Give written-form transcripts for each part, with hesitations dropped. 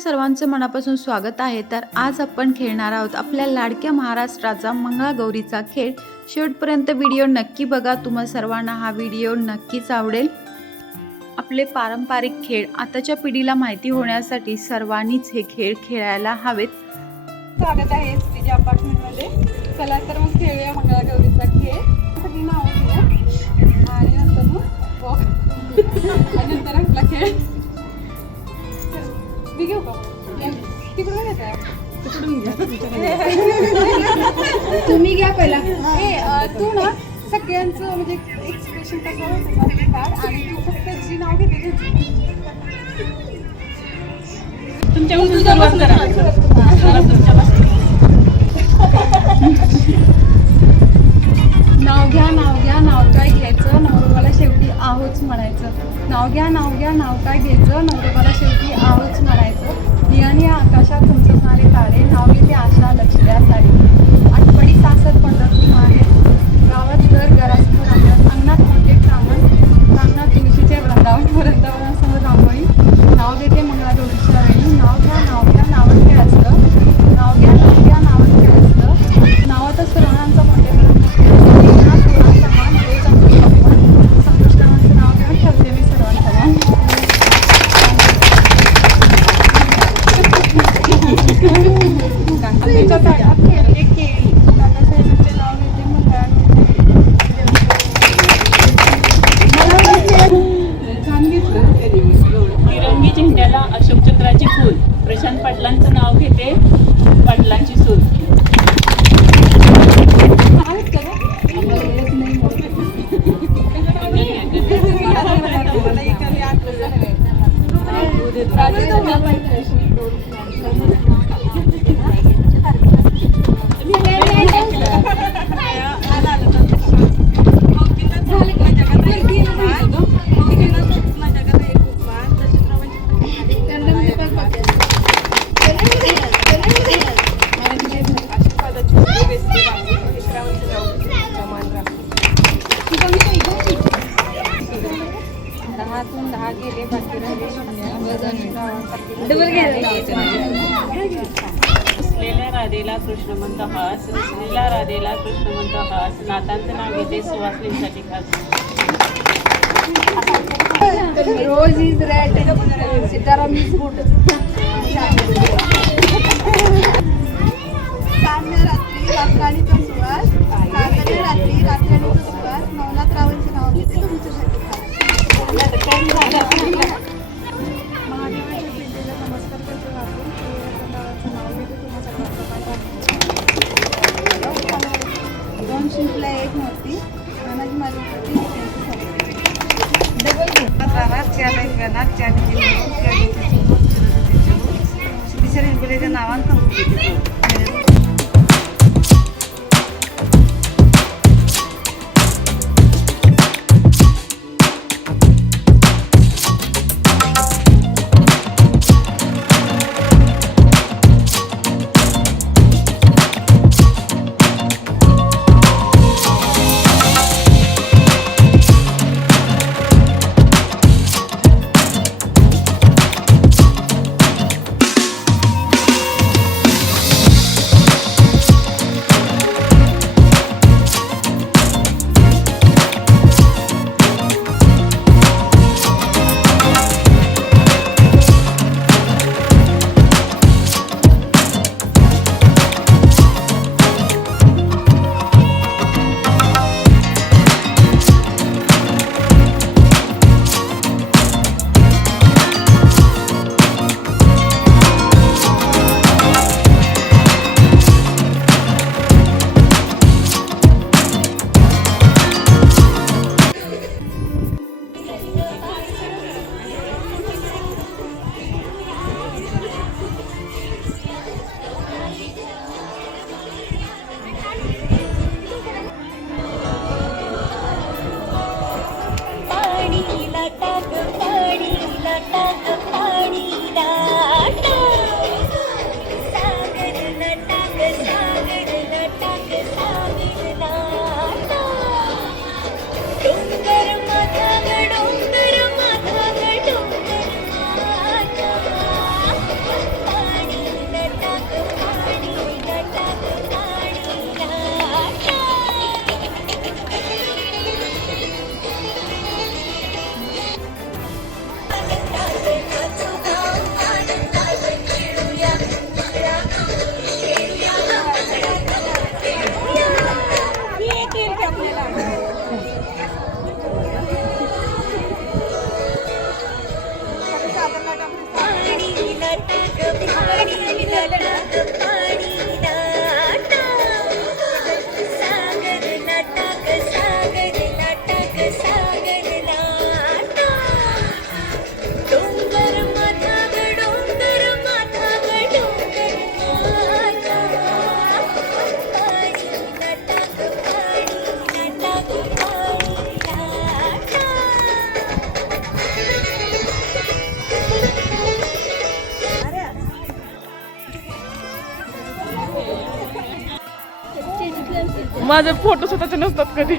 सर्वांचे मनापासून स्वागत आहे। तर आज आपण खेळणार आहोत आपल्या लाडक्या महाराष्ट्राचा मंगळागौरीचा खेळ। शेवटपर्यंत व्हिडिओ नक्की बघा, तुम्हा सर्वांना हा व्हिडिओ नक्कीच आवडेल। आपले पारंपरिक खेळ आताच्या पिढीला माहिती होण्यासाठी सर्वांनीच हे खेळ खेळायला हवेत। स्वागत आहे एसटीच्या अपार्टमेंटमध्ये। चला तर मग खेळूया मंगळागौरीचा खेळ। सगळी नाव घेऊया आणि नंतर मग वॉक आणि नंतर आपला खेळ मी घेऊ का? तिकडून घेताय तुम्ही घ्या पहिला। तू ना सगळ्यांचं म्हणजे एक्सप्रेशन कसं होतं काढ आणि तू फक्त जी नाव घेते तुमच्याकडून सुरुवात करा। नाव घ्या नाव काय घ्यायचं नवरोबाला शेवटी आहोच म्हणायचं। नाव घ्या नाव काय घ्यायचं नवरोबाला शेवटी आहोच म्हणायचं। नियाने आकाशात चमचमणारे तारे नाव घेते आशा लक्ष्या साडी। आठवडी सासर पंढरपूर माहे गावात घर घरासमोर अंगणात मोठे कामण कामनात तुळशीचे वृंदावनासमोर रांगोळी। नाव घेते मंगळागौरीच्या वेळी। नाव घ्या नावात खेळ असतं। नाव घ्या नावात खेळ असतं। नावात असतं ऋणांचा मोठेपणा समान रोज संपुष्टावांचं नाव घेऊन ठेवते मी सर्वांचं मान। त्याच्या ताटात खेळते केळी दादासाहेबांचे नाव घेते छान घेतलं। तिरंगी झेंड्याला अशोक चक्राचे फूल। प्रशांत पाटलांचं नाव घेते पाटलांची सून। रसलेल्या राधेला कृष्ण म्हणतो हास। रसलेला राधेला कृष्ण म्हणतो हास। नातांचं नाव घेते सुवासनींसाठी खास। Rose is red Sitaram is good. साम्य रात्री रात्राणीचा सुवास। साम्य रात्री रात्राणीचा सुवास। नवनाथ रावांचे नाव घेते तुमच्यासाठी महादेवाच्या पिंडीला नमस्कार करते वाचून नावाचं नाव घेते तुम्हा सर्वांचं 2 शिंपला 1 मोती नानाजी माझ्यासाठी डबल नावांत माझे फोटो स्वतःचे नसतात कधी.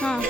हां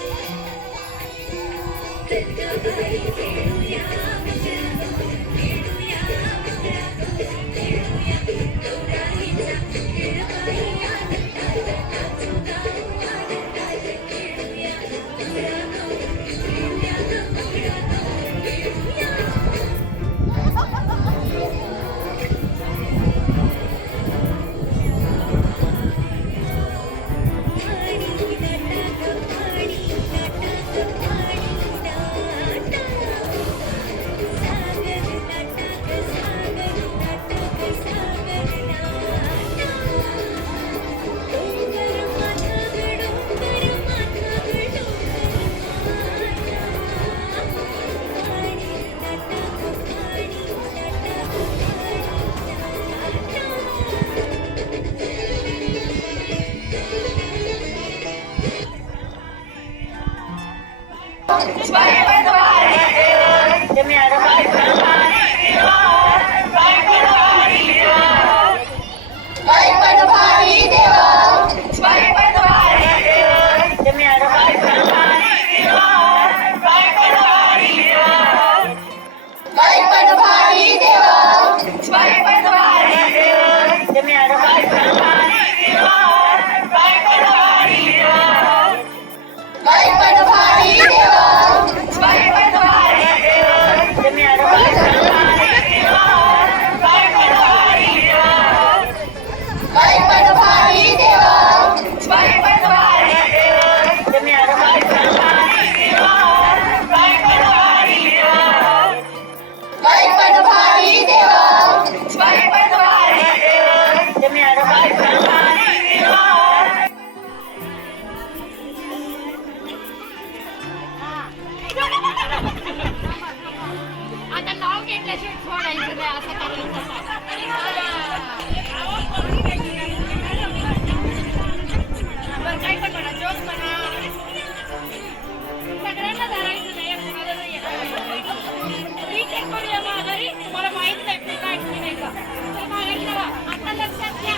आता नाव घेतल्याशिवाय सोडायचं नाही असं काय पण म्हणा जोक म्हणा सगळ्यांना धरायचं नाही कुणाला नाही रिटेक करूया माघारी तुम्हाला माहित नाही मी काय नाही का तर माघारी जावा आता लक्षात घ्या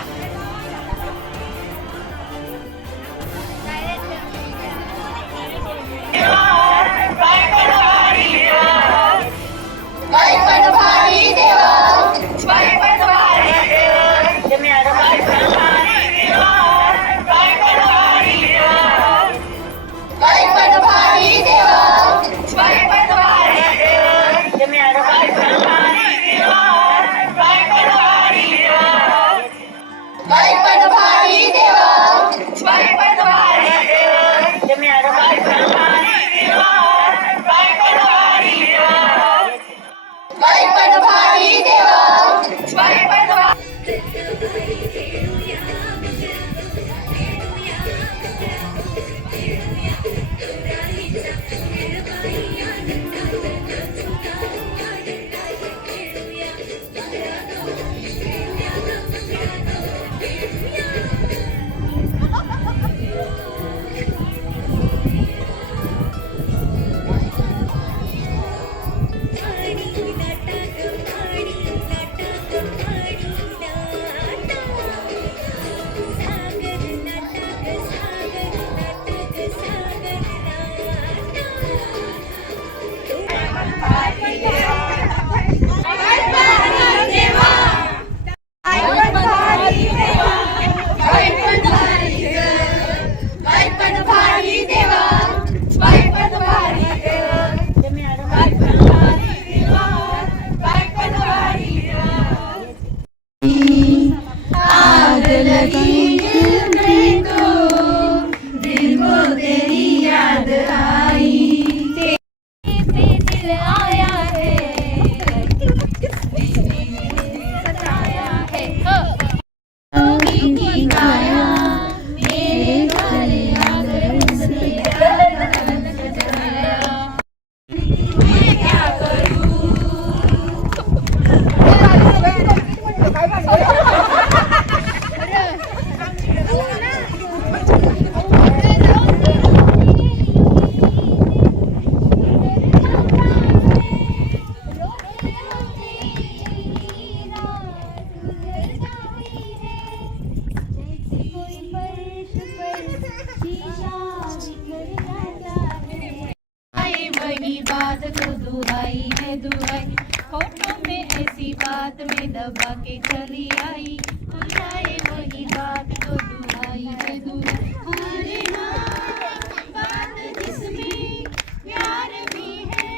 दुहाई है दुहाई, होठों में ऐसी बात में दबा के चली आई, खुल जाए वही बात तो दुहाई है दुहाई। अरे हाँ, बात जिसमें प्यार भी है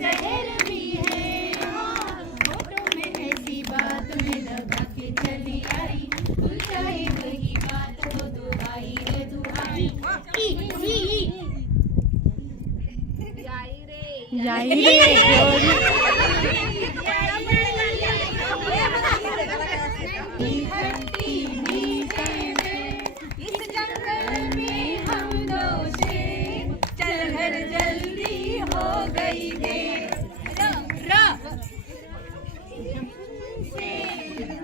जहर भी है, हाँ, होठों में ऐसी बात में दबा के चली आई, खुल जाए वही बात तो दुहाई है दुहाई। जाई रे इस जंगल में हम दो शेर, चल घर जल्दी हो गई देर,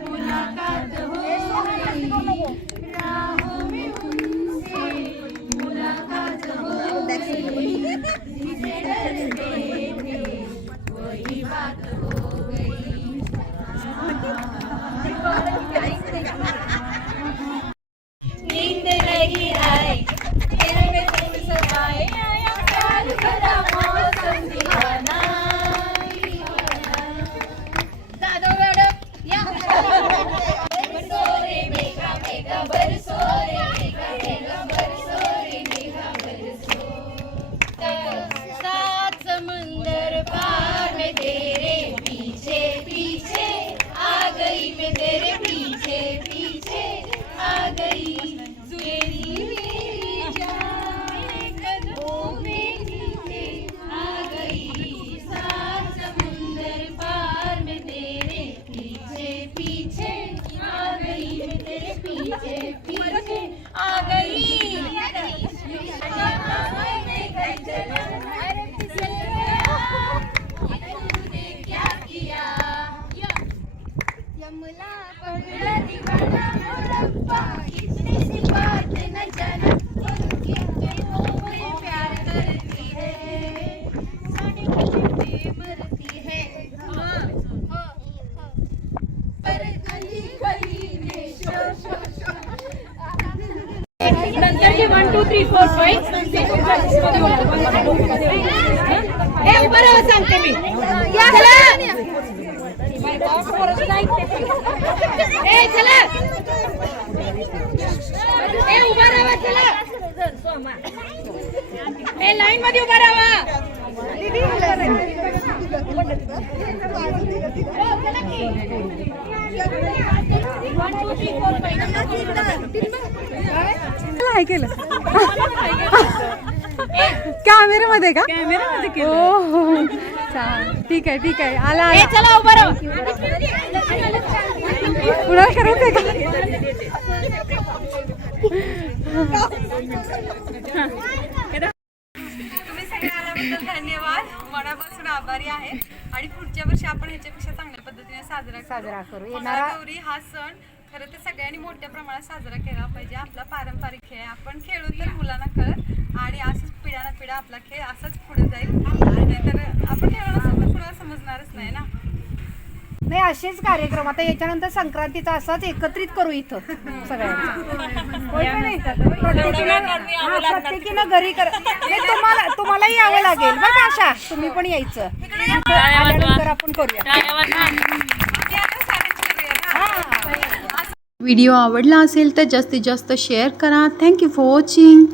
मुलाकात हो गई राहों में उनसे, मुलाकात हो गई जिसे डरते थे वही बात हो गई। नींद नहीं आई दिल में तुम समाए, आया प्यार भरा मौसम दीवाना, दादो मैडम या बरसो रे मेघा मेघा बरसो रे मेघा मेघा बरसो रे मेघा बरसो, सात समुंदर पार में तेरे पीछे पीछे आ गई, मैं तेरे पीछे पीछे आ गई, तेरी मेरी जान कदमों में नीचे आ गई, सात समुंदर पार में तेरे पीछे पीछे आ गई, मैं तेरे पीछे पीछे आ गई। तूने क्या किया यमला पगला दीवाना मुरब्बा, इतनी सी बात न जाना मुझे प्यार करती है, साड़ी पे मरती है, पर गली गली में शो शो शो। नंतरचे 1 2 3 4 5 उभं राहा सांगते मी, चला चला उभा राहा, चला लाईन मध्ये उभा राहा, काय केलं कॅमेऱ्यामध्ये का? कॅमेऱ्यामध्ये हो ठीक आहे ठीक आहे, आला चला उभा राहा, पुढे करायचंय का? तुम्ही सगळे आल्याबद्दल धन्यवाद, मनापासून आभारी आहे आणि पुढच्या वर्षी आपण ह्याच्यापेक्षा चांगल्या पद्धतीने साजरा करू. मंगळागौरी हा सण खरं तर सगळ्यांनी मोठ्या प्रमाणात साजरा केला पाहिजे. आपला पारंपरिक खेळ आहे, आपण खेळू तर मुलांना कळत आणि असंच पिढ्यानपिढ्या आपला खेळ असाच पुढे जाईल, नाहीतर आपण खेळणार असेल तर पुढे समजणारच नाही ना. नाही असेच कार्यक्रम आता याच्यानंतर संक्रांतीचा असाच एकत्रित करू इथं सगळ्यांचा, होय का नाही? प्रत्येकीनं घरी कर, तुम्हाला यावं लागेल बरं का, आशा तुम्ही पण यायचं, आल्यानंतर आपण करूया. व्हिडिओ आवडला असेल तर जास्तीत जास्त शेअर करा. Thank you for watching.